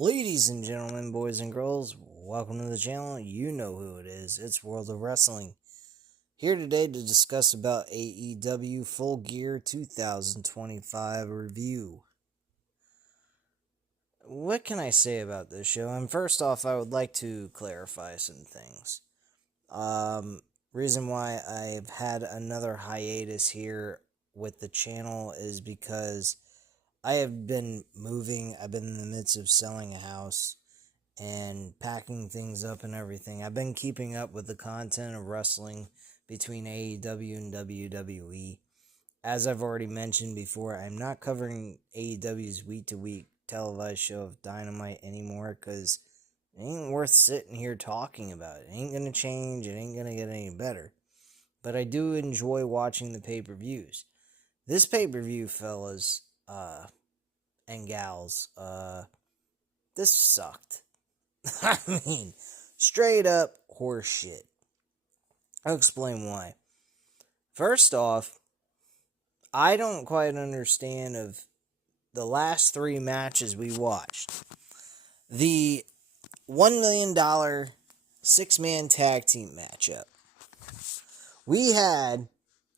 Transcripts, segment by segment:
Ladies and gentlemen, boys and girls, welcome to the channel. You know who it is. It's World of Wrestling. Here today to discuss about AEW Full Gear 2025 review. What can I say about this show? And first off, I would like to clarify some things. Reason why I've had another hiatus here with the channel is because I have been moving. I've been in the midst of selling a house and packing things up and everything. I've been keeping up with the content of wrestling between AEW and WWE. As I've already mentioned before, I'm not covering AEW's week-to-week televised show of Dynamite anymore because it ain't worth sitting here talking about. It ain't going to change. It ain't going to get any better. But I do enjoy watching the pay-per-views. This pay-per-view, fellas, and gals, this sucked. I mean, straight up horseshit. I'll explain why. First off, I don't quite understand of the last 3 matches we watched. The $1 million 6-man tag team matchup. We had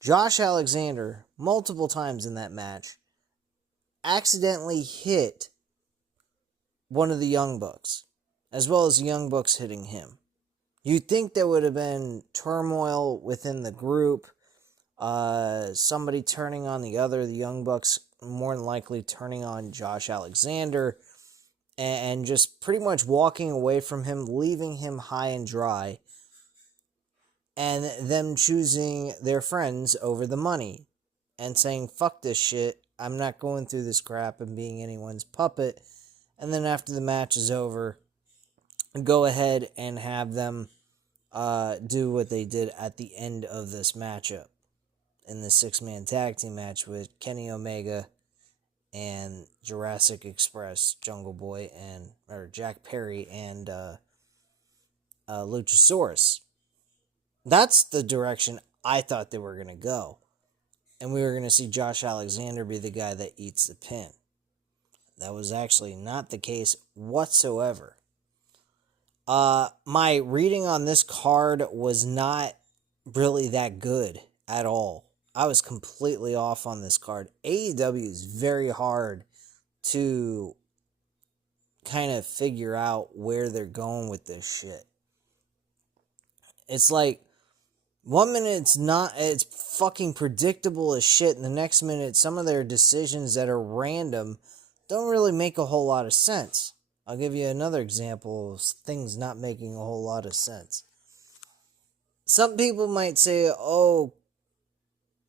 Josh Alexander multiple times in that match accidentally hit one of the Young Bucks, as well as the Young Bucks hitting him. You'd think there would have been turmoil within the group, somebody turning on the other, the Young Bucks more than likely turning on Josh Alexander, and just pretty much walking away from him, leaving him high and dry, and them choosing their friends over the money, and saying, fuck this shit, I'm not going through this crap and being anyone's puppet. And then after the match is over, go ahead and have them do what they did at the end of this matchup in the 6-man tag team match with Kenny Omega and Jurassic Express, Jungle Boy, or Jack Perry and Luchasaurus. That's the direction I thought they were going to go. And we were going to see Josh Alexander be the guy that eats the pin. That was actually not the case whatsoever. My reading on this card was not really that good at all. I was completely off on this card. AEW is very hard to kind of figure out where they're going with this shit. It's like, 1 minute it's fucking predictable as shit, and the next minute some of their decisions that are random don't really make a whole lot of sense. I'll give you another example of things not making a whole lot of sense. Some people might say, oh,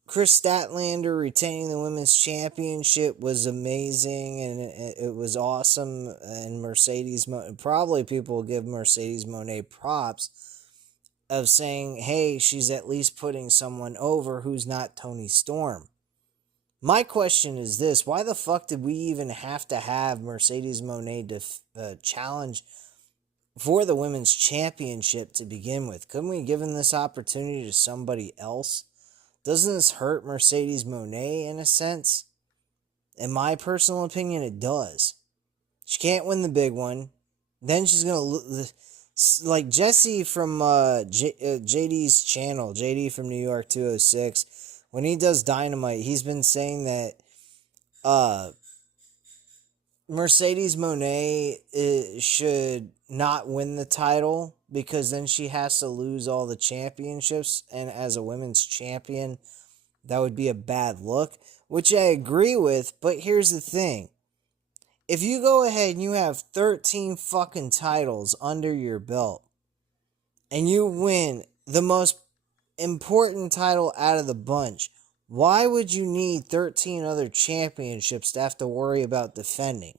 Chris Statlander retaining the women's championship was amazing and it was awesome, and probably people will give Mercedes Moné props of saying, hey, she's at least putting someone over who's not Toni Storm. My question is this: why the fuck did we even have to have Mercedes Moné challenge for the women's championship to begin with? Couldn't we have given this opportunity to somebody else? Doesn't this hurt Mercedes Moné in a sense? In my personal opinion, it does. She can't win the big one. Then she's going to... Like Jesse from JD's channel, JD from New York 206, when he does Dynamite, he's been saying that Mercedes Moné should not win the title because then she has to lose all the championships, and as a women's champion, that would be a bad look, which I agree with, but here's the thing. If you go ahead and you have 13 fucking titles under your belt, and you win the most important title out of the bunch, why would you need 13 other championships to have to worry about defending?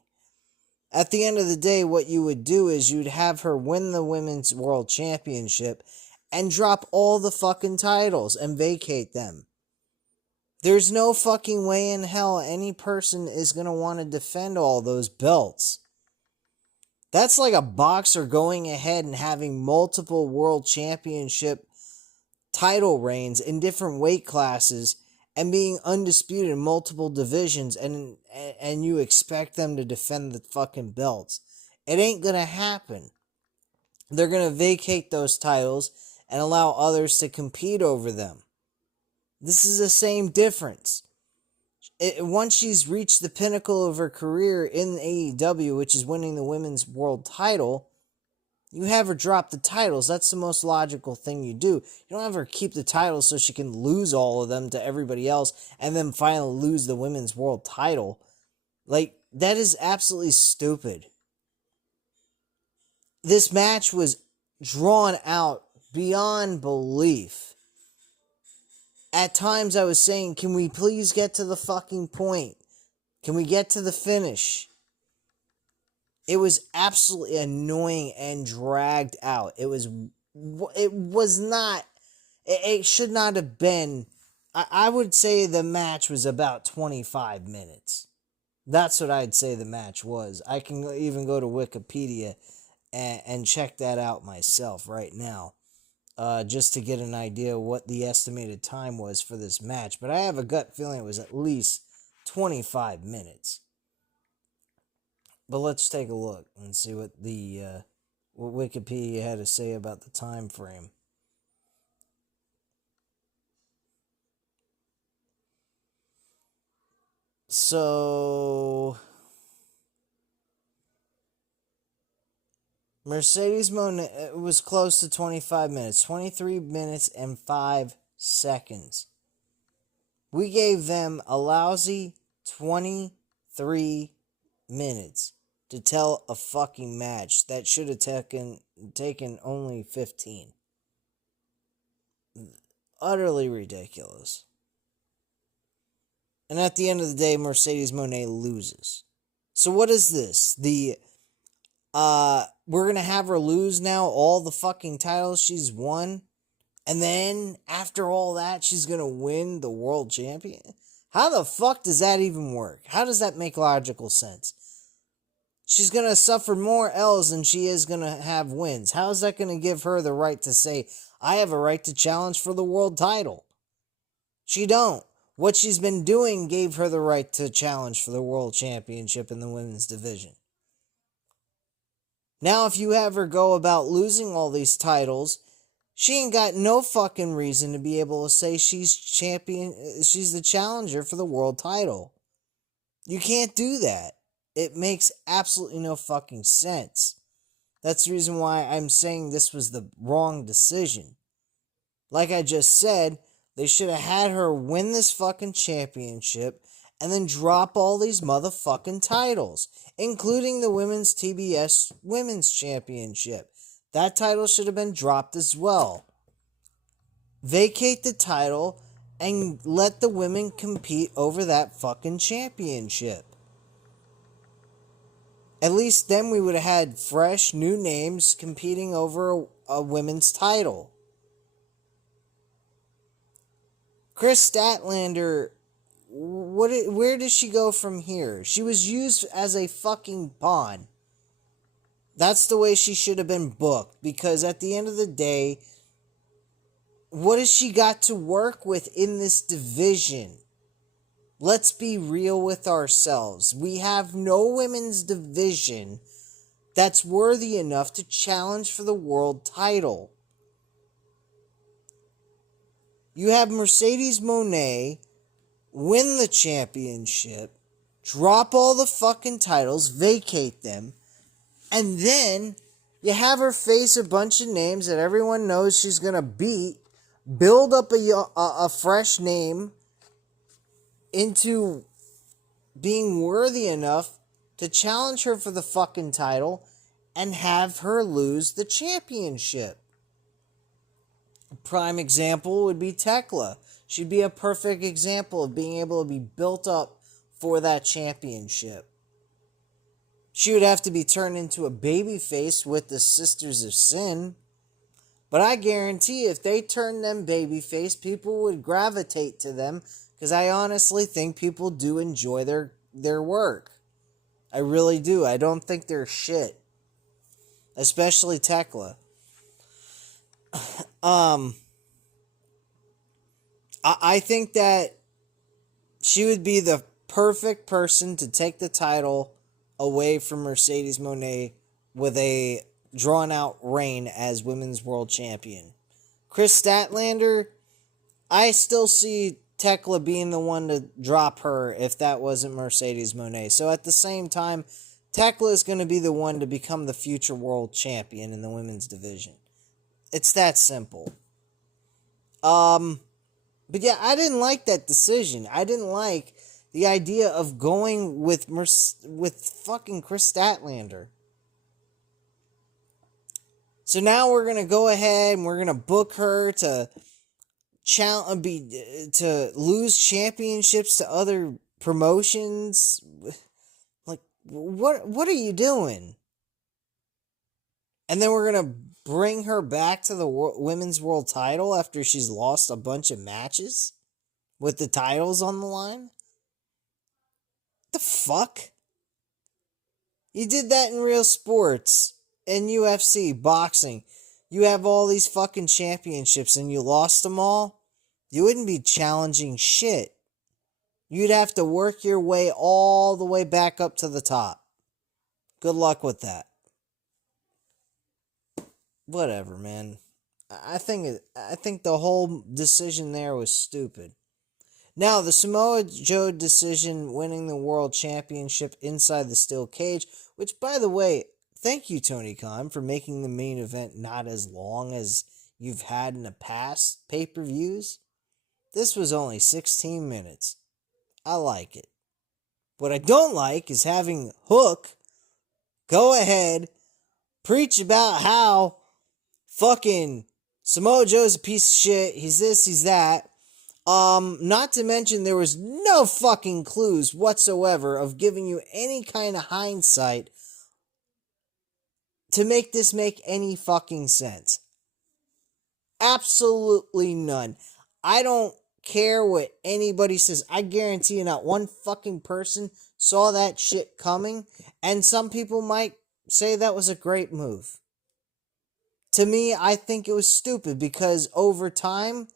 At the end of the day, what you would do is you'd have her win the Women's World Championship and drop all the fucking titles and vacate them. There's no fucking way in hell any person is going to want to defend all those belts. That's like a boxer going ahead and having multiple world championship title reigns in different weight classes and being undisputed in multiple divisions, and you expect them to defend the fucking belts. It ain't going to happen. They're going to vacate those titles and allow others to compete over them. This is the same difference. Once she's reached the pinnacle of her career in AEW, which is winning the women's world title, you have her drop the titles. That's the most logical thing you do. You don't have her keep the titles so she can lose all of them to everybody else and then finally lose the women's world title. Like, that is absolutely stupid. This match was drawn out beyond belief. At times I was saying, can we please get to the fucking point? Can we get to the finish? It was absolutely annoying and dragged out. It should not have been. I would say the match was about 25 minutes. That's what I'd say the match was. I can even go to Wikipedia and check that out myself right now. Just to get an idea of what the estimated time was for this match. But I have a gut feeling it was at least 25 minutes. But let's take a look and see what what Wikipedia had to say about the time frame. So Mercedes Moné was close to 25 minutes, 23 minutes and 5 seconds. We gave them a lousy 23 minutes to tell a fucking match that should have taken only 15. Utterly ridiculous. And at the end of the day, Mercedes Moné loses. So what is this? We're gonna have her lose now all the fucking titles she's won, and then after all that, she's gonna win the world champion? How the fuck does that even work? How does that make logical sense? She's going to suffer more L's than she is going to have wins. How is that going to give her the right to say, I have a right to challenge for the world title? She don't. What she's been doing gave her the right to challenge for the world championship in the women's division. Now if you have her go about losing all these titles, she ain't got no fucking reason to be able to say she's the challenger for the world title. You can't do that. It makes absolutely no fucking sense. That's the reason why I'm saying this was the wrong decision. Like I just said, they should have had her win this fucking championship and then drop all these motherfucking titles, including the women's TBS Women's Championship. That title should have been dropped as well. Vacate the title and let the women compete over that fucking championship. At least then we would have had fresh, new names competing over a women's title. Chris Statlander, where does she go from here? She was used as a fucking pawn. That's the way she should have been booked, because at the end of the day, what has she got to work with in this division? Let's be real with ourselves. We have no women's division that's worthy enough to challenge for the world title. You have Mercedes Moné win the championship, drop all the fucking titles, vacate them, and then you have her face a bunch of names that everyone knows she's going to beat, build up a fresh name into being worthy enough to challenge her for the fucking title and have her lose the championship. A prime example would be Tekla. She'd be a perfect example of being able to be built up for that championship. She would have to be turned into a babyface with the Sisters of Sin. But I guarantee if they turned them babyface, people would gravitate to them, because I honestly think people do enjoy their work. I really do. I don't think they're shit. Especially Tekla. I think that she would be the perfect person to take the title away from Mercedes Moné with a drawn-out reign as Women's World Champion. Chris Statlander, I still see Tekla being the one to drop her if that wasn't Mercedes Moné. So at the same time, Tekla is going to be the one to become the future world champion in the women's division. It's that simple. But yeah, I didn't like that decision. I didn't like the idea of going with fucking Chris Statlander. So now we're gonna go ahead and we're gonna book her to lose championships to other promotions. Like, what are you doing? And then we're gonna bring her back to the women's world title after she's lost a bunch of matches with the titles on the line? The fuck? You did that in real sports, in UFC, boxing. You have all these fucking championships and you lost them all? You wouldn't be challenging shit. You'd have to work your way all the way back up to the top. Good luck with that. Whatever, man. I think the whole decision there was stupid. Now, the Samoa Joe decision winning the world championship inside the steel cage, which, by the way, thank you, Tony Khan, for making the main event not as long as you've had in the past pay-per-views. This was only 16 minutes. I like it. What I don't like is having Hook go ahead, preach about how fucking Samoa Joe's a piece of shit, he's this, he's that. Not to mention there was no fucking clues whatsoever of giving you any kind of hindsight to make this make any fucking sense. Absolutely none. I don't care what anybody says. I guarantee you not one fucking person saw that shit coming, and some people might say that was a great move. To me, I think it was stupid because over time,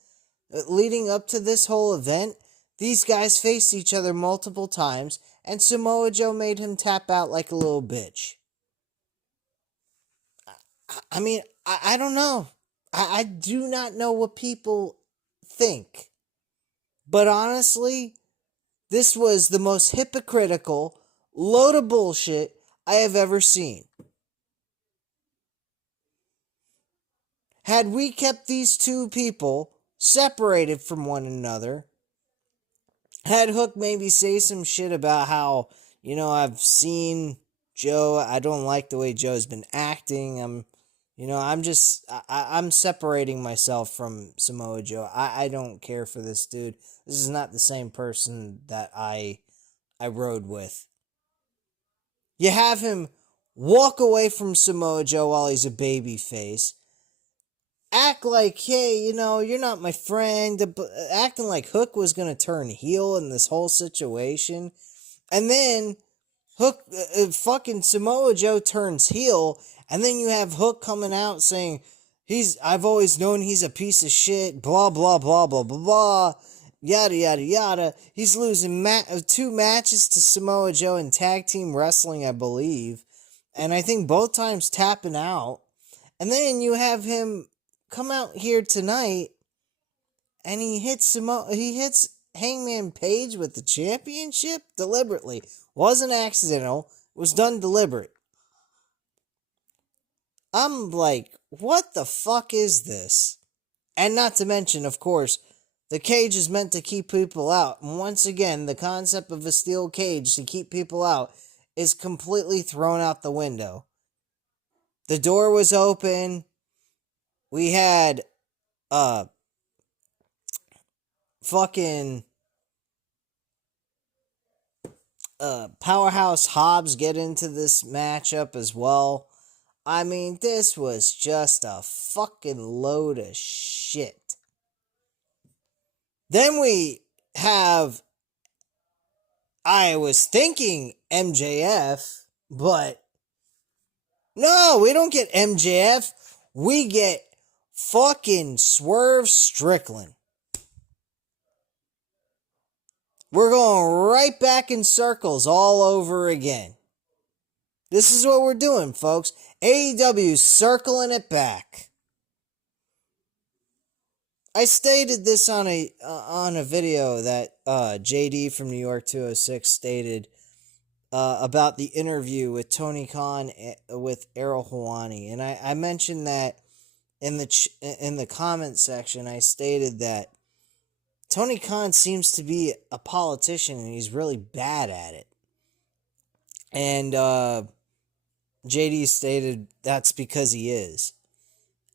leading up to this whole event, these guys faced each other multiple times, and Samoa Joe made him tap out like a little bitch. I mean, I don't know. I do not know what people think. But honestly, this was the most hypocritical load of bullshit I have ever seen. Had we kept these two people separated from one another, had Hook maybe say some shit about how, I've seen Joe, I don't like the way Joe's been acting, I'm separating myself from Samoa Joe. I don't care for this dude. This is not the same person that I rode with. You have him walk away from Samoa Joe while he's a babyface. Act like, hey, you're not my friend. Acting like Hook was going to turn heel in this whole situation. And then Hook, fucking Samoa Joe turns heel. And then you have Hook coming out saying, I've always known he's a piece of shit. Blah, blah, blah, blah, blah, blah. Yada, yada, yada. He's losing 2 matches to Samoa Joe in tag team wrestling, I believe. And I think both times tapping out. And then you have him come out here tonight, and he hits Hangman Page with the championship deliberately. Wasn't accidental. Was done deliberate. I'm like, what the fuck is this? And not to mention, of course, the cage is meant to keep people out. And once again, the concept of a steel cage to keep people out is completely thrown out the window. The door was open. We had fucking Powerhouse Hobbs get into this matchup as well. I mean, this was just a fucking load of shit. Then we have, I was thinking MJF, but no, we don't get MJF. We get fucking Swerve Strickland. We're going right back in circles all over again. This is what we're doing, folks. AEW circling it back. I stated this on a video that JD from New York 206 stated about the interview with Tony Khan with Errol Hawani, and I mentioned that in the comment section. I stated that Tony Khan seems to be a politician and he's really bad at it. And JD stated that's because he is.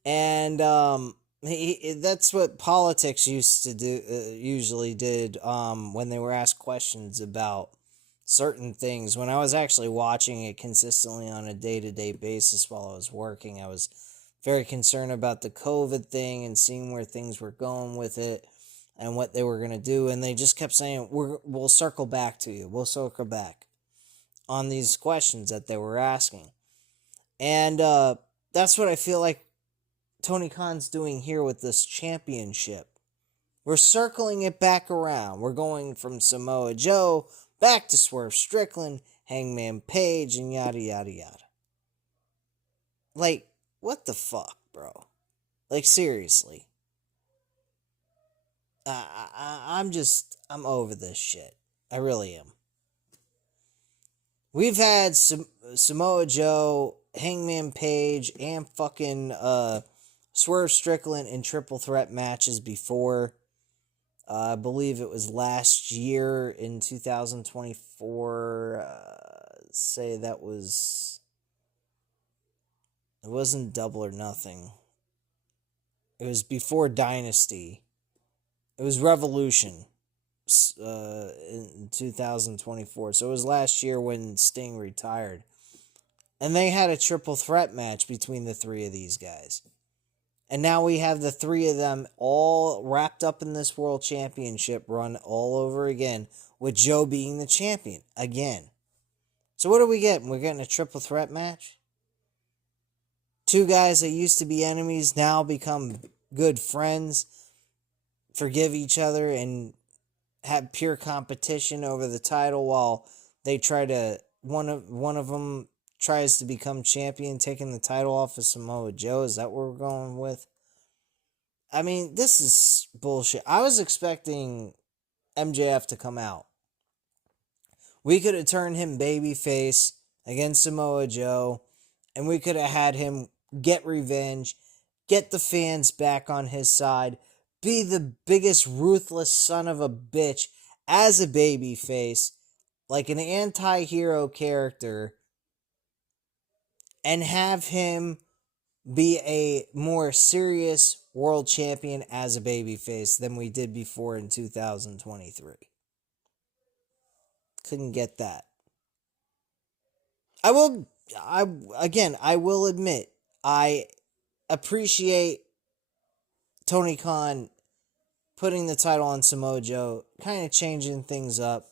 And that's what politics usually did when they were asked questions about certain things. When I was actually watching it consistently on a day-to-day basis while I was working, I was very concerned about the COVID thing and seeing where things were going with it and what they were going to do. And they just kept saying, we'll circle back to you. We'll circle back on these questions that they were asking. And that's what I feel like Tony Khan's doing here with this championship. We're circling it back around. We're going from Samoa Joe back to Swerve Strickland, Hangman Page, and yada, yada, yada. Like, what the fuck, bro? Like, seriously. I'm over this shit. I really am. We've had Samoa Joe, Hangman Page, and fucking Swerve Strickland in triple threat matches before. I believe it was last year in 2024. Say that was... It wasn't Double or Nothing. It was before Dynasty. It was Revolution in 2024. So it was last year when Sting retired. And they had a triple threat match between the three of these guys. And now we have the three of them all wrapped up in this world championship run all over again, with Joe being the champion again. So what are we getting? We're getting a triple threat match? Two guys that used to be enemies now become good friends, forgive each other, and have pure competition over the title while they try to... One of them tries to become champion, taking the title off of Samoa Joe. Is that what we're going with? I mean, this is bullshit. I was expecting MJF to come out. We could have turned him babyface against Samoa Joe, and we could have had him get revenge, get the fans back on his side, be the biggest ruthless son of a bitch as a babyface, like an anti-hero character, and have him be a more serious world champion as a babyface than we did before in 2023. Couldn't get that. I will admit, I appreciate Tony Khan putting the title on Samoa Joe, kind of changing things up.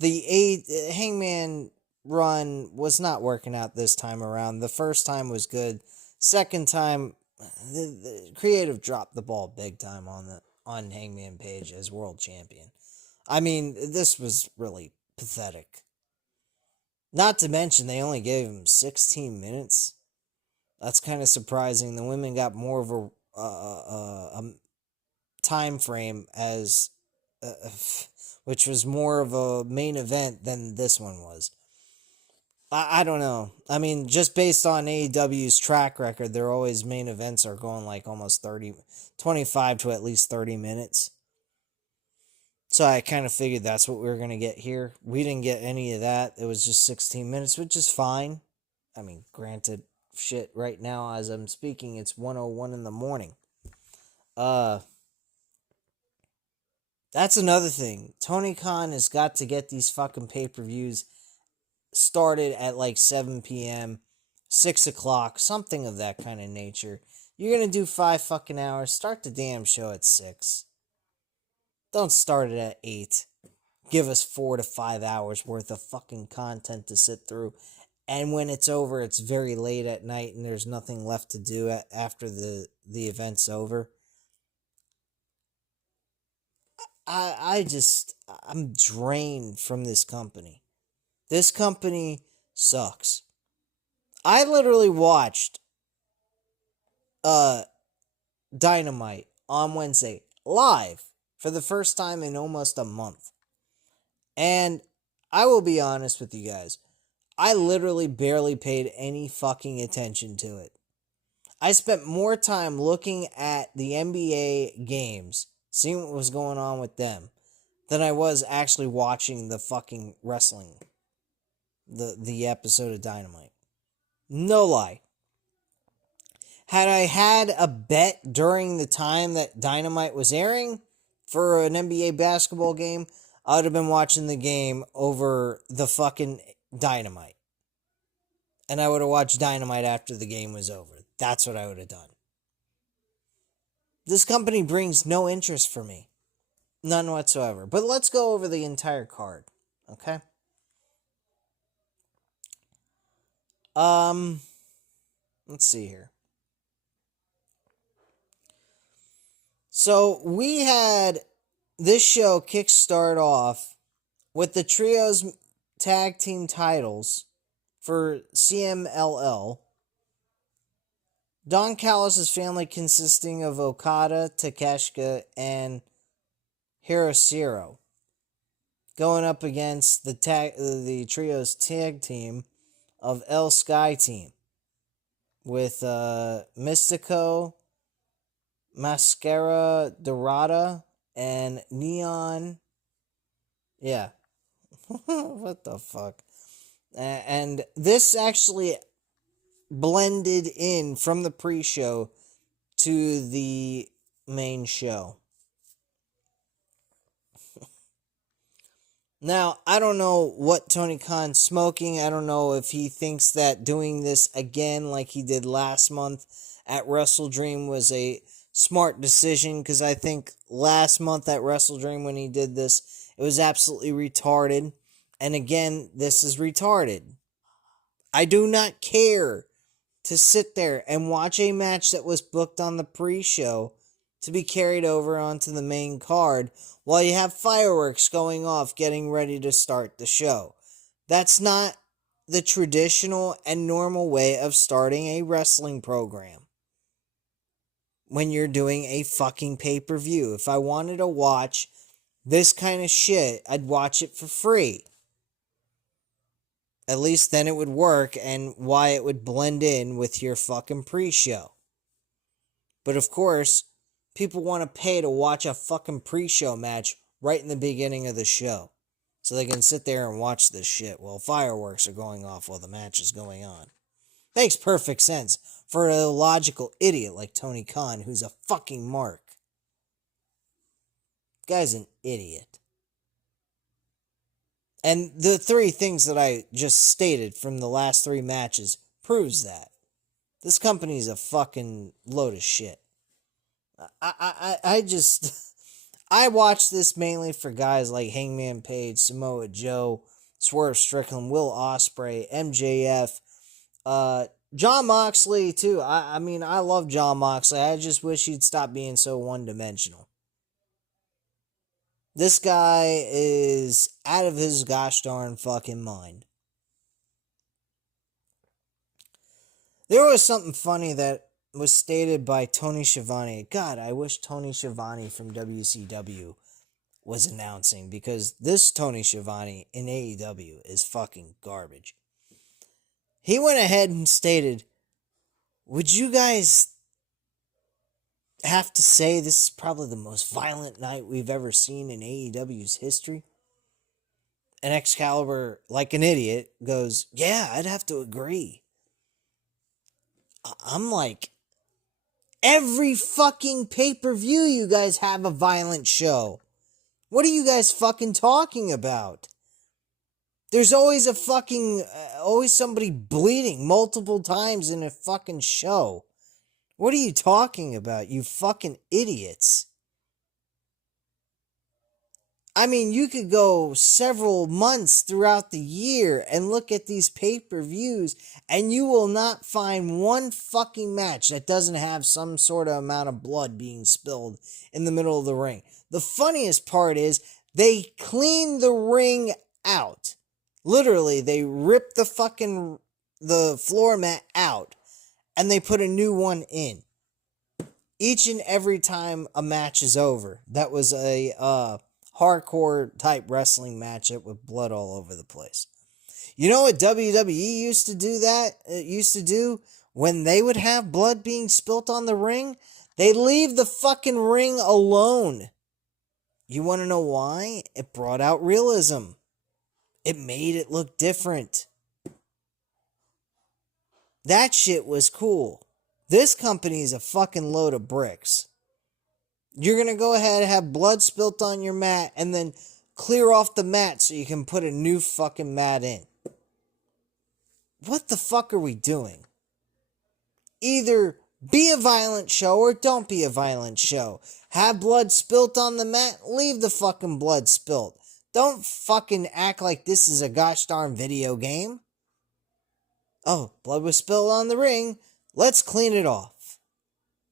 The Hangman run was not working out this time around. The first time was good. Second time, the creative dropped the ball big time on Hangman Page as world champion. I mean, this was really pathetic. Not to mention, they only gave him 16 minutes. That's kind of surprising. The women got more of a time frame as... which was more of a main event than this one was. I don't know. I mean, just based on AEW's track record, their always main events are going like almost 25 to at least 30 minutes. So I kind of figured that's what we were going to get here. We didn't get any of that. It was just 16 minutes, which is fine. I mean, granted, shit, right now as I'm speaking, it's 1:01 in the morning. That's another thing. Tony Khan has got to get these fucking pay-per-views started at like 7 p.m., 6 o'clock, something of that kind of nature. You're going to do 5 fucking hours. Start the damn show at 6. Don't start it at 8. Give us 4 to 5 hours worth of fucking content to sit through. And when it's over, it's very late at night and there's nothing left to do after the event's over. I'm drained from this company. This company sucks. I literally watched Dynamite on Wednesday live for the first time in almost a month. And I will be honest with you guys. I literally barely paid any fucking attention to it. I spent more time looking at the NBA games, seeing what was going on with them, than I was actually watching the fucking wrestling. The episode of Dynamite. No lie. Had I had a bet during the time that Dynamite was airing for an NBA basketball game, I would have been watching the game over the fucking Dynamite. And I would have watched Dynamite after the game was over. That's what I would have done. This company brings no interest for me. None whatsoever. But let's go over the entire card. Okay? Let's see here. So we had this show kickstart off with the trios tag team titles for CMLL. Don Callis' family consisting of Okada, Takeshita, and Hiroshiro going up against the trios tag team of El Sky Team with Mystico, Mascara Dorada, and Neon. Yeah. What the fuck? And this actually blended in from the pre-show to the main show. Now, I don't know what Tony Khan's smoking. I don't know if he thinks that doing this again like he did last month at Wrestle Dream was a smart decision, because I think last month at Wrestle Dream when he did this, it was absolutely retarded. And again, this is retarded. I do not care to sit there and watch a match that was booked on the pre-show to be carried over onto the main card while you have fireworks going off getting ready to start the show. That's not the traditional and normal way of starting a wrestling program when you're doing a fucking pay-per-view. If I wanted to watch this kind of shit, I'd watch it for free. At least then it would work, and why it would blend in with your fucking pre-show. But of course, people want to pay to watch a fucking pre-show match right in the beginning of the show, so they can sit there and watch this shit while fireworks are going off while the match is going on. Makes perfect sense for an illogical idiot like Tony Khan, who's a fucking mark. Guy's an idiot. And the three things that I just stated from the last three matches proves that. This company's a fucking load of shit. I watch this mainly for guys like Hangman Page, Samoa Joe, Swerve Strickland, Will Ospreay, MJF, Jon Moxley too. I mean, I love Jon Moxley. I just wish he'd stop being so one-dimensional. This guy is out of his gosh darn fucking mind. There was something funny that was stated by Tony Schiavone. God, I wish Tony Schiavone from WCW was announcing, because this Tony Schiavone in AEW is fucking garbage. He went ahead and stated, would you guys have to say this is probably the most violent night we've ever seen in AEW's history? And Excalibur, like an idiot, goes, yeah, I'd have to agree. I'm like, every fucking pay-per-view you guys have a violent show. What are you guys fucking talking about? There's always always somebody bleeding multiple times in a fucking show. What are you talking about, you fucking idiots? I mean, you could go several months throughout the year and look at these pay-per-views, and you will not find one fucking match that doesn't have some sort of amount of blood being spilled in the middle of the ring. The funniest part is they clean the ring out. Literally, they rip the fucking the floor mat out and they put a new one in. Each and every time a match is over. That was a hardcore type wrestling matchup with blood all over the place. You know what WWE used to do that? It used to do when they would have blood being spilt on the ring? They leave the fucking ring alone. You want to know why? It brought out realism. It made it look different. That shit was cool. This company is a fucking load of bricks. You're going to go ahead and have blood spilt on your mat and then clear off the mat so you can put a new fucking mat in. What the fuck are we doing? Either be a violent show or don't be a violent show. Have blood spilt on the mat, leave the fucking blood spilt. Don't fucking act like this is a gosh darn video game. Oh, blood was spilled on the ring. Let's clean it off.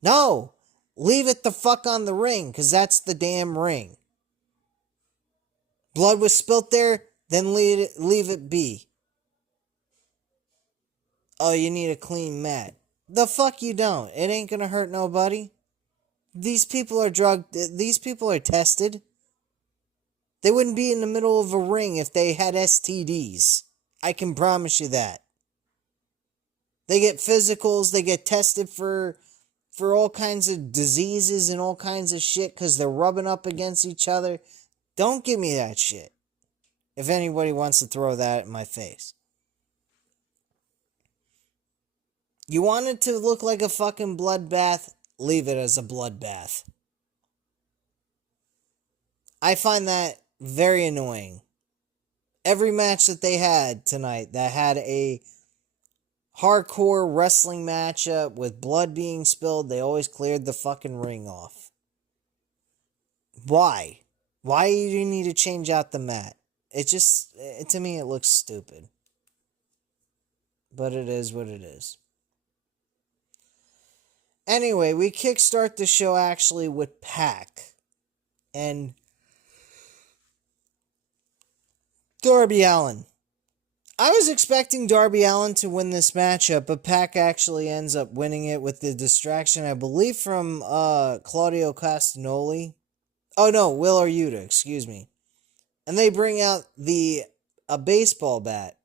No, leave it the fuck on the ring, because that's the damn ring. Blood was spilt there, then leave it be. Oh, you need a clean mat. The fuck you don't. It ain't gonna hurt nobody. These people are drugged. These people are tested. They wouldn't be in the middle of a ring if they had STDs. I can promise you that. They get physicals. They get tested for all kinds of diseases and all kinds of shit because they're rubbing up against each other. Don't give me that shit. If anybody wants to throw that in my face. You want it to look like a fucking bloodbath? Leave it as a bloodbath. I find that very annoying. Every match that they had tonight that had a hardcore wrestling matchup with blood being spilled, they always cleared the fucking ring off. Why? Why do you need to change out the mat? To me, it looks stupid. But it is what it is. Anyway, we kickstart the show actually with Pac and Darby Allin. I was expecting Darby Allin to win this matchup, but Pac actually ends up winning it with the distraction, I believe, from Claudio Castagnoli. Oh no, Will Yuta, excuse me. And they bring out a baseball bat.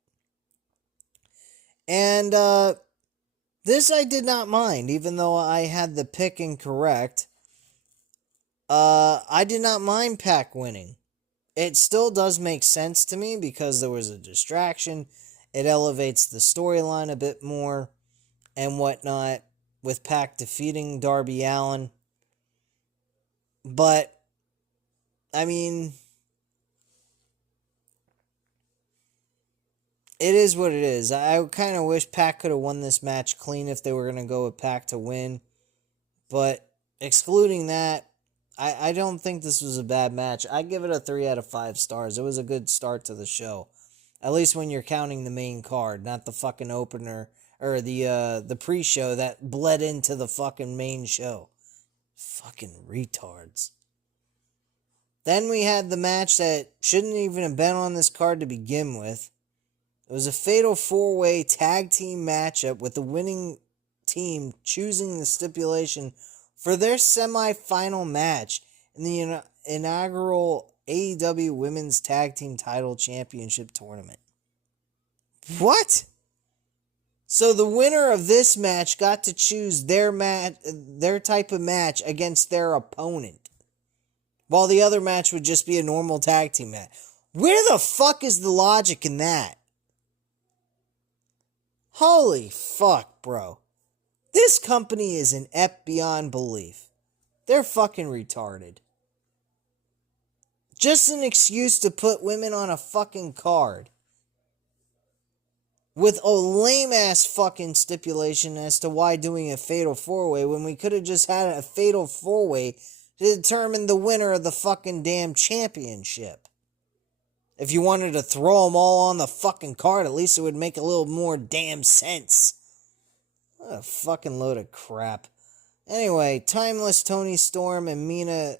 And this I did not mind, even though I had the pick incorrect. I did not mind Pac winning. It still does make sense to me because there was a distraction. It elevates the storyline a bit more and whatnot with Pac defeating Darby Allin. But, I mean, it is what it is. I kind of wish Pac could have won this match clean if they were going to go with Pac to win. But excluding that, I don't think this was a bad match. I give it a 3 out of 5 stars. It was a good start to the show. At least when you're counting the main card, not the fucking opener or the pre-show that bled into the fucking main show. Fucking retards. Then we had the match that shouldn't even have been on this card to begin with. It was a fatal 4-way tag team matchup with the winning team choosing the stipulation for their semi-final match in the inaugural AEW Women's Tag Team Title Championship Tournament. What? So the winner of this match got to choose their type of match against their opponent, while the other match would just be a normal tag team match. Where the fuck is the logic in that? Holy fuck, bro. This company is inept beyond belief. They're fucking retarded. Just an excuse to put women on a fucking card. With a lame-ass fucking stipulation as to why doing a fatal 4-way when we could have just had a fatal 4-way to determine the winner of the fucking damn championship. If you wanted to throw them all on the fucking card, at least it would make a little more damn sense. What a fucking load of crap. Anyway, Timeless Tony Storm and Mina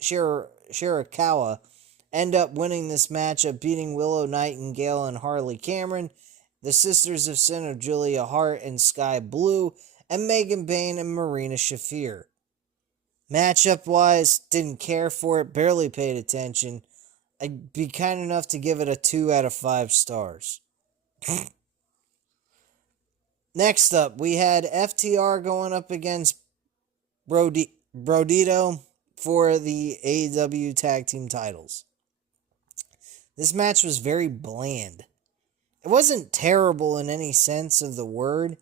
Shirakawa end up winning this matchup, beating Willow Nightingale and Harley Cameron, the Sisters of Sin of Julia Hart and Sky Blue, and Megan Bayne and Marina Shafir. Matchup wise, didn't care for it, barely paid attention. I'd be kind enough to give it a 2 out of 5 stars. Next up, we had FTR going up against Brodito for the AEW Tag Team titles. This match was very bland. It wasn't terrible in any sense of the word,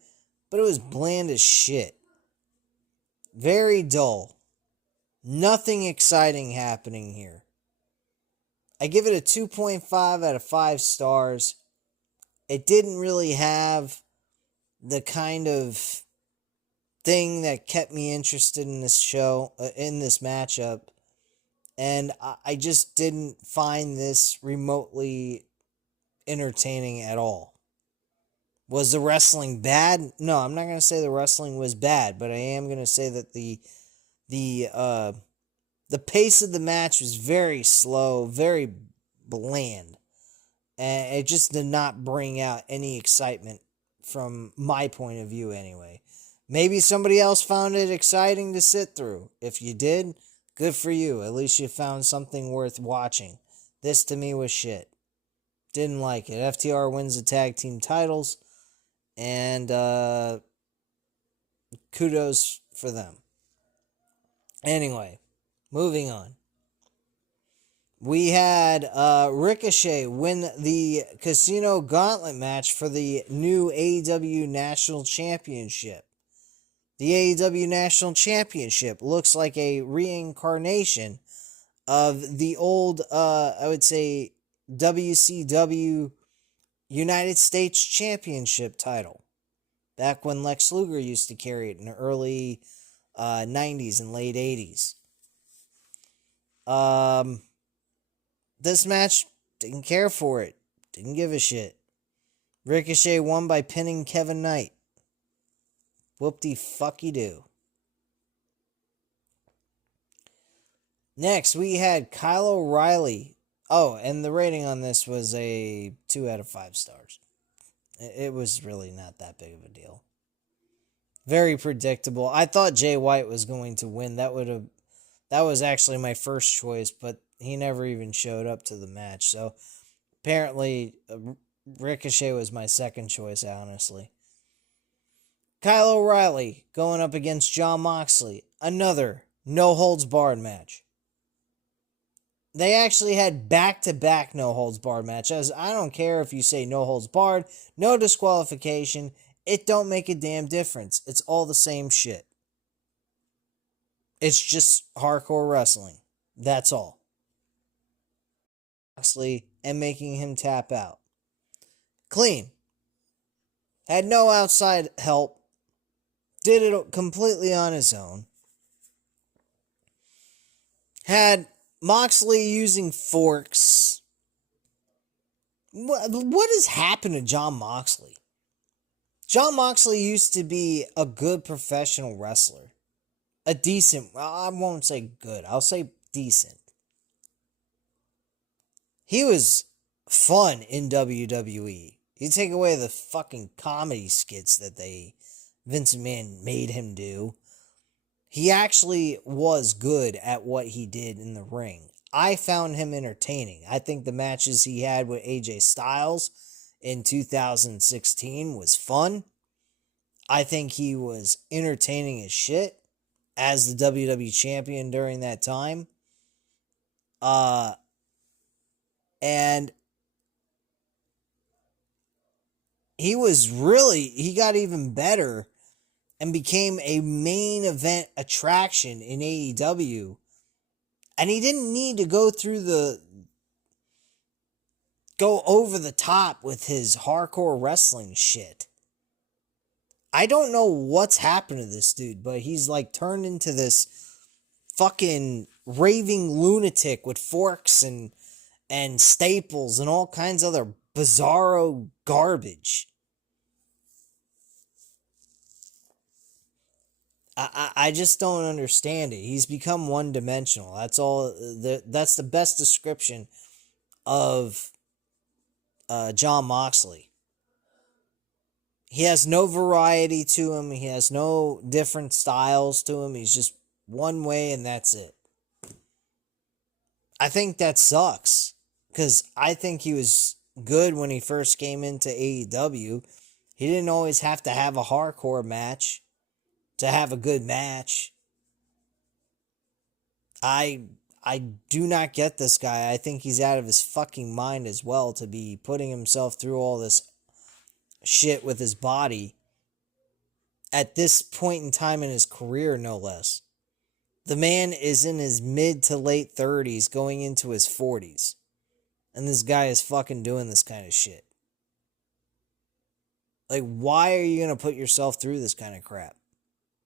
but it was bland as shit. Very dull. Nothing exciting happening here. I give it a 2.5 out of 5 stars. It didn't really have the kind of thing that kept me interested in this show, in this matchup. And I just didn't find this remotely entertaining at all. Was the wrestling bad? No, I'm not going to say the wrestling was bad, but I am going to say that the pace of the match was very slow, very bland, and it just did not bring out any excitement from my point of view anyway. Maybe somebody else found it exciting to sit through. If you did, good for you. At least you found something worth watching. This to me was shit. Didn't like it. FTR wins the tag team titles, and kudos for them. Anyway, moving on. We had Ricochet win the Casino Gauntlet match for the new AEW National Championship. The AEW National Championship looks like a reincarnation of the old, I would say, WCW United States Championship title. Back when Lex Luger used to carry it in the early 90s and late 80s. This match, didn't care for it. Didn't give a shit. Ricochet won by pinning Kevin Knight. Whoop-de-fucky-do. Next, we had Kyle O'Reilly. Oh, and the rating on this was a 2 out of 5 stars. It was really not that big of a deal. Very predictable. I thought Jay White was going to win. That was actually my first choice, but he never even showed up to the match. So apparently Ricochet was my second choice, honestly. Kyle O'Reilly going up against Jon Moxley. Another no-holds-barred match. They actually had back-to-back no-holds-barred matches. I don't care if you say no-holds-barred, no disqualification. It don't make a damn difference. It's all the same shit. It's just hardcore wrestling. That's all. Moxley and making him tap out. Clean. Had no outside help. Did it completely on his own. Had Moxley using forks. What has happened to Jon Moxley? Jon Moxley used to be a good professional wrestler. A decent, I won't say good, I'll say decent. He was fun in WWE. You take away the fucking comedy skits that Vince McMahon made him do. He actually was good at what he did in the ring. I found him entertaining. I think the matches he had with AJ Styles in 2016 was fun. I think he was entertaining as shit as the WWE champion during that time. And he got even better and became a main event attraction in AEW. And he didn't need to go over the top with his hardcore wrestling shit. I don't know what's happened to this dude, but he's like turned into this fucking raving lunatic with forks and staples and all kinds of other bizarro garbage. I just don't understand it. He's become one-dimensional. That's all. That's the best description of Jon Moxley. He has no variety to him. He has no different styles to him. He's just one way and that's it. I think that sucks because I think he was good when he first came into AEW. He didn't always have to have a hardcore match to have a good match. I do not get this guy. I think he's out of his fucking mind as well to be putting himself through all this shit with his body at this point in time in his career, no less. The man is in his mid to late 30s going into his 40s. And this guy is fucking doing this kind of shit. Like, why are you going to put yourself through this kind of crap?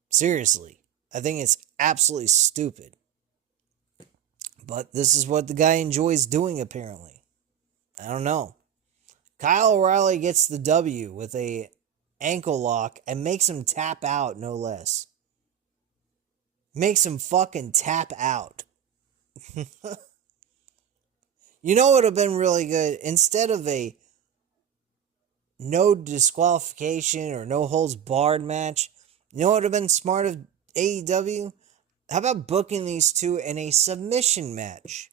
Seriously. I think it's absolutely stupid. But this is what the guy enjoys doing, apparently. I don't know. Kyle O'Reilly gets the W with a ankle lock and makes him tap out, no less. Makes him fucking tap out. You know what would have been really good? Instead of a no disqualification or no holds barred match, you know what would have been smart of AEW? How about booking these two in a submission match?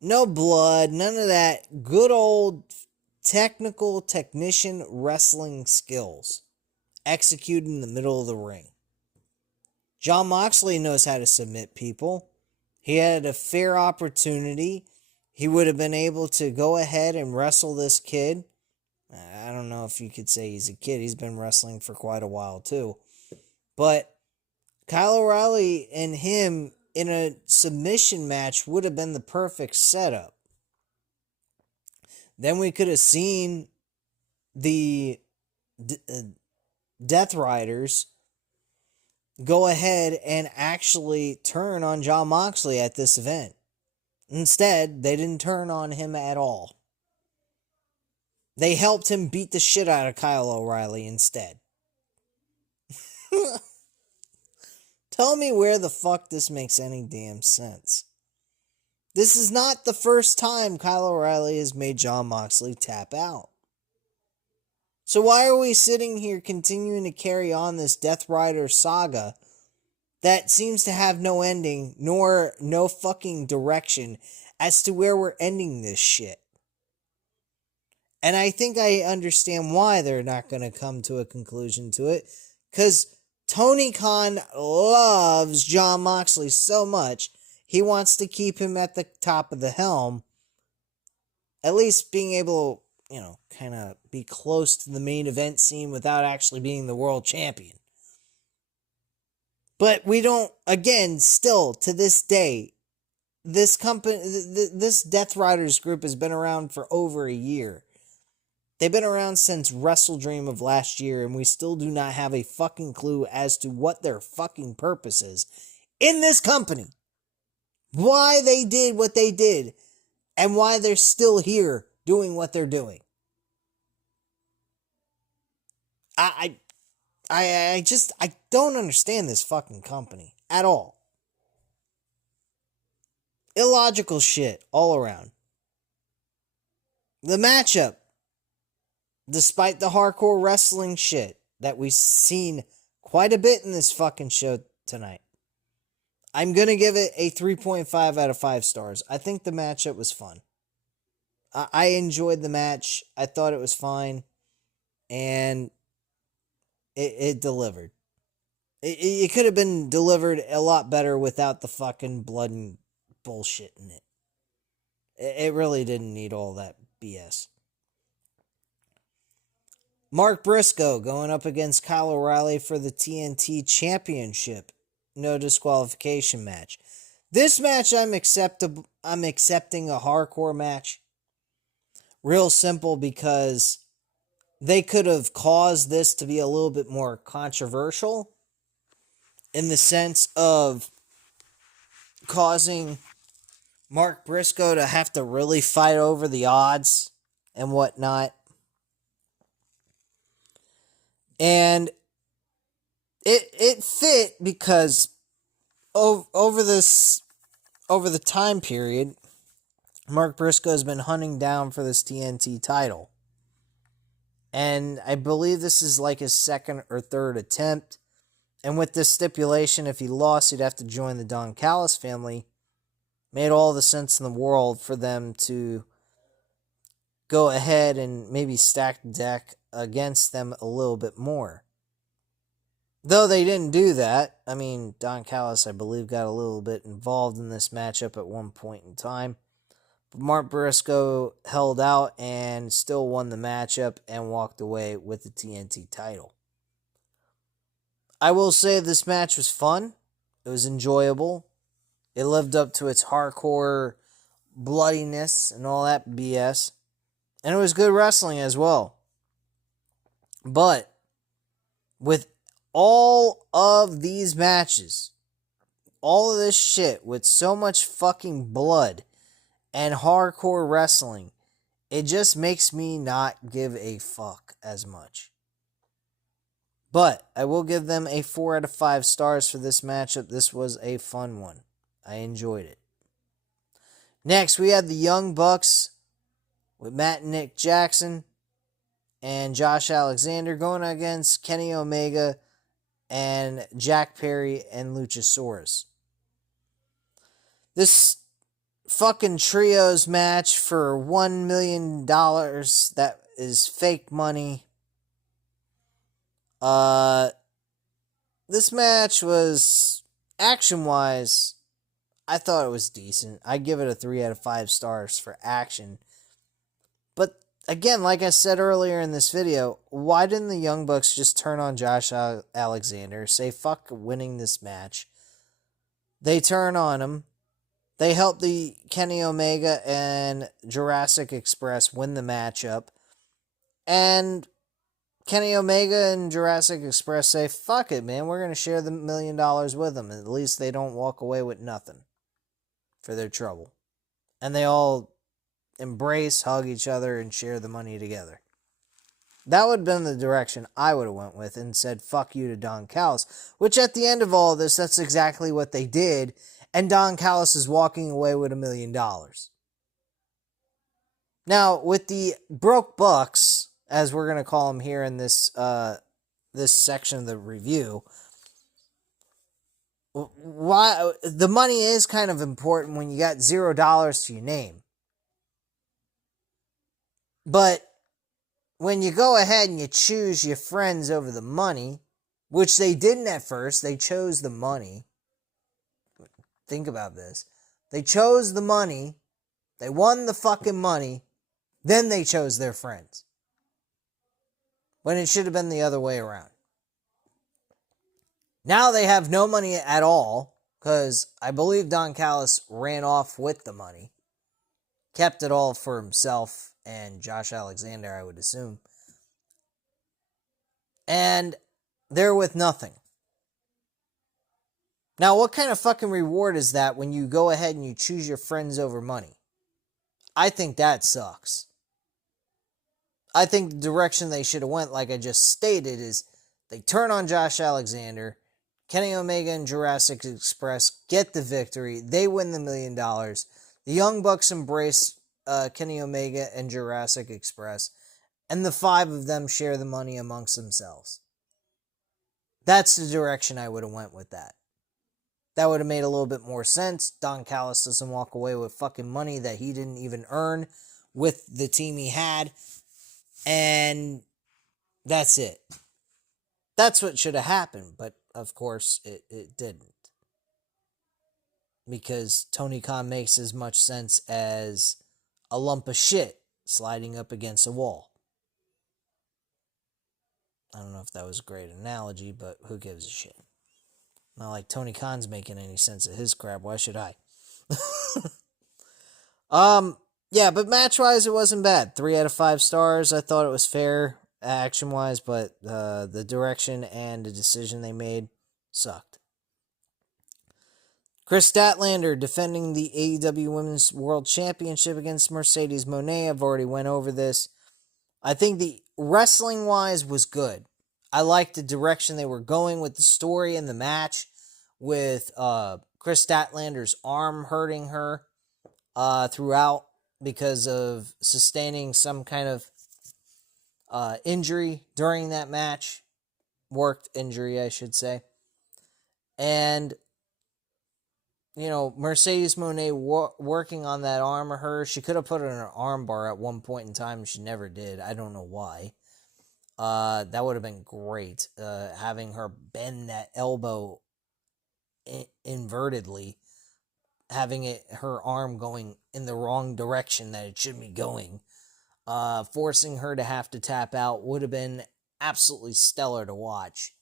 No blood, none of that good old technician wrestling skills executed in the middle of the ring. Jon Moxley knows how to submit people. He had a fair opportunity. He would have been able to go ahead and wrestle this kid. I don't know if you could say he's a kid. He's been wrestling for quite a while too. But Kyle O'Reilly and him in a submission match would have been the perfect setup. Then we could have seen the Death Riders go ahead and actually turn on Jon Moxley at this event. Instead, they didn't turn on him at all. They helped him beat the shit out of Kyle O'Reilly instead. Tell me where the fuck this makes any damn sense. This is not the first time Kyle O'Reilly has made Jon Moxley tap out. So why are we sitting here continuing to carry on this Death Rider saga that seems to have no ending nor no fucking direction as to where we're ending this shit? And I think I understand why they're not going to come to a conclusion to it. Because Tony Khan loves Jon Moxley so much, he wants to keep him at the top of the helm. At least being able, kind of be close to the main event scene without actually being the world champion. But we don't, again, still to this day, this company, this Death Riders group has been around for over a year. They've been around since Wrestle Dream of last year, and we still do not have a fucking clue as to what their fucking purpose is in this company. Why they did what they did, and why they're still here doing what they're doing. I don't understand this fucking company at all. Illogical shit all around. The matchup, despite the hardcore wrestling shit that we've seen quite a bit in this fucking show tonight, I'm going to give it a 3.5 out of 5 stars. I think the matchup was fun. I enjoyed the match. I thought it was fine. And it delivered. It could have been delivered a lot better without the fucking blood and bullshit in it. It really didn't need all that BS. Mark Briscoe going up against Kyle O'Reilly for the TNT Championship. No disqualification match. This match I'm accepting a hardcore match. Real simple because they could have caused this to be a little bit more controversial in the sense of causing Mark Briscoe to have to really fight over the odds and whatnot. And it fit because over the time period, Mark Briscoe has been hunting down for this TNT title. And I believe this is like his second or third attempt. And with this stipulation, if he lost, he'd have to join the Don Callis family. Made all the sense in the world for them to go ahead and maybe stack the deck against them a little bit more. Though they didn't do that. I mean, Don Callis, I believe, got a little bit involved in this matchup at one point in time. But Mark Briscoe held out and still won the matchup and walked away with the TNT title. I will say this match was fun. It was enjoyable. It lived up to its hardcore bloodiness and all that BS. And it was good wrestling as well. But with all of these matches, all of this shit with so much fucking blood and hardcore wrestling, it just makes me not give a fuck as much. But I will give them a 4 out of 5 stars for this matchup. This was a fun one. I enjoyed it. Next, we had the Young Bucks with Matt and Nick Jackson and Josh Alexander going against Kenny Omega and Jack Perry and Luchasaurus. This fucking trios match for $1 million that is fake money. This match was, action-wise, I thought it was decent. I'd give it a 3 out of 5 stars for action. But again, like I said earlier in this video, why didn't the Young Bucks just turn on Josh Alexander, say fuck winning this match? They turn on him. They help the Kenny Omega and Jurassic Express win the matchup. And Kenny Omega and Jurassic Express say, fuck it, man, we're going to share the $1 million with them. At least they don't walk away with nothing for their trouble. And they all embrace, hug each other, and share the money together. That would have been the direction I would have went with and said, fuck you to Don Callis. Which at the end of all this, that's exactly what they did. And Don Callis is walking away with $1 million. Now, with the Broke Bucks, as we're going to call them here in this this section of the review, why the money is kind of important when you got $0 to your name. But when you go ahead and you choose your friends over the money, which they didn't at first, they chose the money. Think about this. They chose the money, they won the fucking money, then they chose their friends. When it should have been the other way around. Now they have no money at all, because I believe Don Callis ran off with the money. Kept it all for himself and Josh Alexander, I would assume. And they're with nothing. Now, what kind of fucking reward is that when you go ahead and you choose your friends over money? I think that sucks. I think the direction they should have went, like I just stated, is they turn on Josh Alexander, Kenny Omega and Jurassic Express get the victory, they win the $1 million, the Young Bucks embrace Kenny Omega and Jurassic Express, and the 5 of them share the money amongst themselves. That's the direction I would have went with that. That would have made a little bit more sense. Don Callis doesn't walk away with fucking money that he didn't even earn with the team he had. And that's it. That's what should have happened. But, of course, it didn't. Because Tony Khan makes as much sense as a lump of shit sliding up against a wall. I don't know if that was a great analogy, but who gives a shit? Not like Tony Khan's making any sense of his crap. Why should I? Yeah, but match-wise, it wasn't bad. 3 out of 5 stars. I thought it was fair action-wise, but the direction and the decision they made sucked. Chris Statlander defending the AEW Women's World Championship against Mercedes Moné. I've already went over this. I think the wrestling-wise was good. I liked the direction they were going with the story and the match, with Chris Statlander's arm hurting her throughout because of sustaining some kind of injury during that match. Worked injury, I should say. And, Mercedes Moné working on that arm of hers. She could have put it in an arm bar at one point in time. She never did. I don't know why. That would have been great. Having her bend that elbow invertedly. Having her arm going in the wrong direction that it should be going. Forcing her to have to tap out would have been absolutely stellar to watch.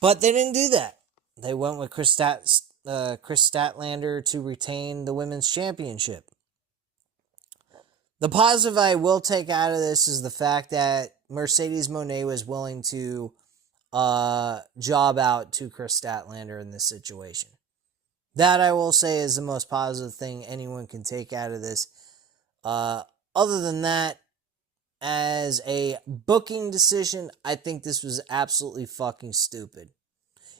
But they didn't do that. They went with Chris Statlander to retain the women's championship. The positive I will take out of this is the fact that Mercedes Moné was willing to job out to Chris Statlander in this situation. That I will say is the most positive thing anyone can take out of this. Other than that, as a booking decision, I think this was absolutely fucking stupid.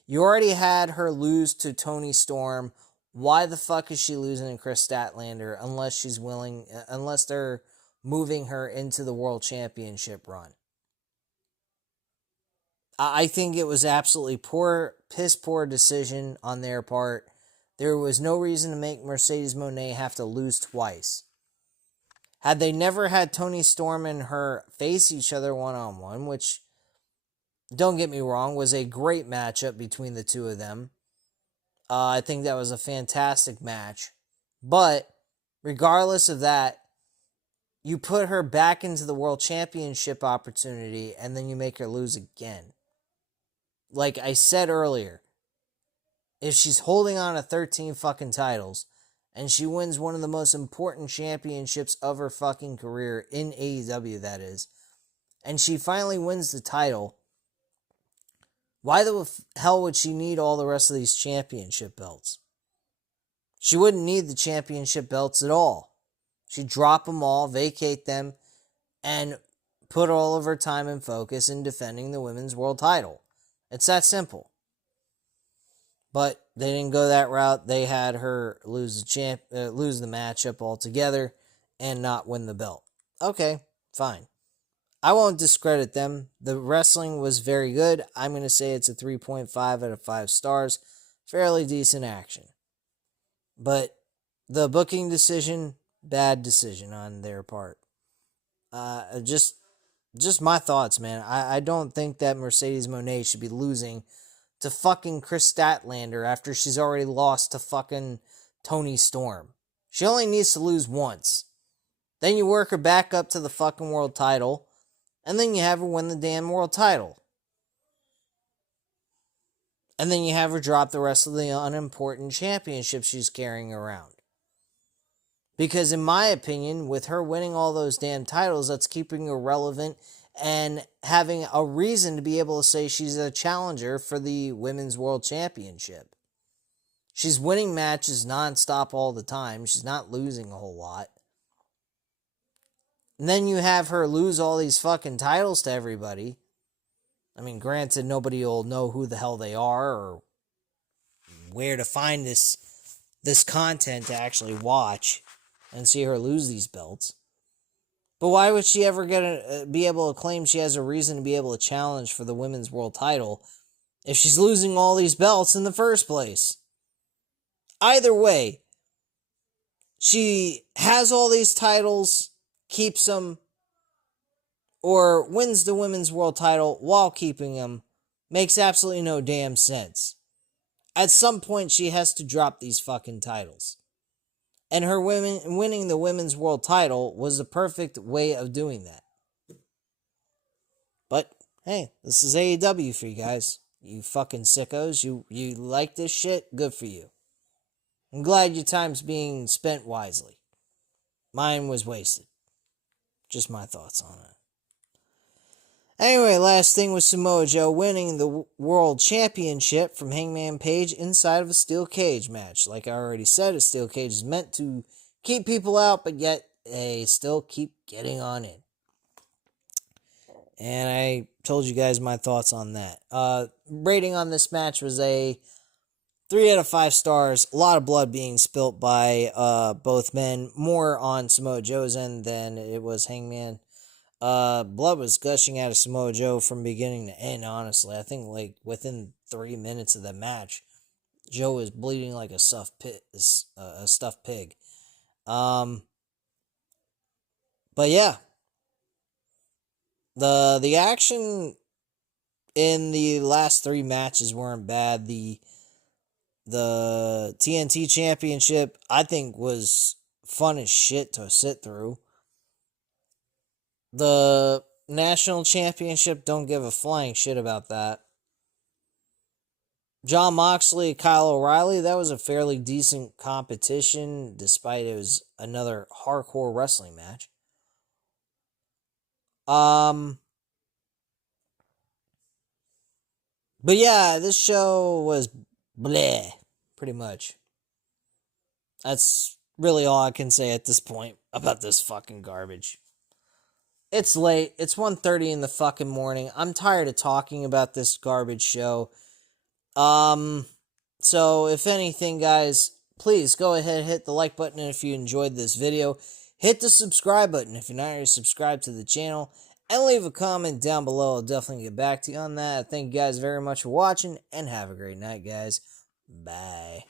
You already had her lose to Toni Storm. Why the fuck is she losing to Chris Statlander unless they're moving her into the World Championship run? I think it was absolutely piss poor decision on their part. There was no reason to make Mercedes Moné have to lose twice. Had they never had Toni Storm and her face each other one-on-one, which, don't get me wrong, was a great matchup between the two of them. I think that was a fantastic match. But, regardless of that, you put her back into the World Championship opportunity, and then you make her lose again. Like I said earlier, if she's holding on to 13 fucking titles, and she wins one of the most important championships of her fucking career, in AEW that is, and she finally wins the title, why the hell would she need all the rest of these championship belts? She wouldn't need the championship belts at all. She'd drop them all, vacate them, and put all of her time and focus in defending the women's world title. It's that simple. But they didn't go that route. They had her lose the matchup altogether and not win the belt. Okay, fine. I won't discredit them. The wrestling was very good. I'm going to say it's a 3.5 out of 5 stars. Fairly decent action. But the booking decision, bad decision on their part. Just my thoughts, man. I don't think that Mercedes Moné should be losing to fucking Chris Statlander after she's already lost to fucking Toni Storm. She only needs to lose once. Then you work her back up to the fucking world title, and then you have her win the damn world title. And then you have her drop the rest of the unimportant championships she's carrying around. Because in my opinion, with her winning all those damn titles, that's keeping her relevant and having a reason to be able to say she's a challenger for the Women's World Championship. She's winning matches nonstop all the time. She's not losing a whole lot. And then you have her lose all these fucking titles to everybody. I mean, granted, nobody will know who the hell they are or where to find this content to actually watch and see her lose these belts. But why would she ever be able to claim she has a reason to be able to challenge for the women's world title if she's losing all these belts in the first place? Either way, she has all these titles, keeps them, or wins the women's world title while keeping them. Makes absolutely no damn sense. At some point, she has to drop these fucking titles. And her winning the women's world title was the perfect way of doing that. But, hey, this is AEW for you guys. You fucking sickos. You like this shit? Good for you. I'm glad your time's being spent wisely. Mine was wasted. Just my thoughts on it. Anyway, last thing was Samoa Joe winning the World Championship from Hangman Page inside of a steel cage match. Like I already said, a steel cage is meant to keep people out, but yet they still keep getting on in. And I told you guys my thoughts on that. Rating on this match was a 3 out of 5 stars. A lot of blood being spilt by both men. More on Samoa Joe's end than it was Hangman. blood was gushing out of Samoa Joe from beginning to end, honestly. I think, like, within 3 minutes of the match, Joe was bleeding like a stuffed pig. But yeah, the action in the last 3 matches weren't bad. The TNT Championship, I think, was fun as shit to sit through. The National Championship, don't give a flying shit about that. Jon Moxley, Kyle O'Reilly, that was a fairly decent competition, despite it was another hardcore wrestling match. But yeah, this show was bleh, pretty much. That's really all I can say at this point about this fucking garbage. It's late. It's 1:30 in the fucking morning. I'm tired of talking about this garbage show. So if anything, guys, please go ahead and hit the like button if you enjoyed this video. Hit the subscribe button if you're not already subscribed to the channel. And leave a comment down below. I'll definitely get back to you on that. Thank you guys very much for watching. And have a great night, guys. Bye.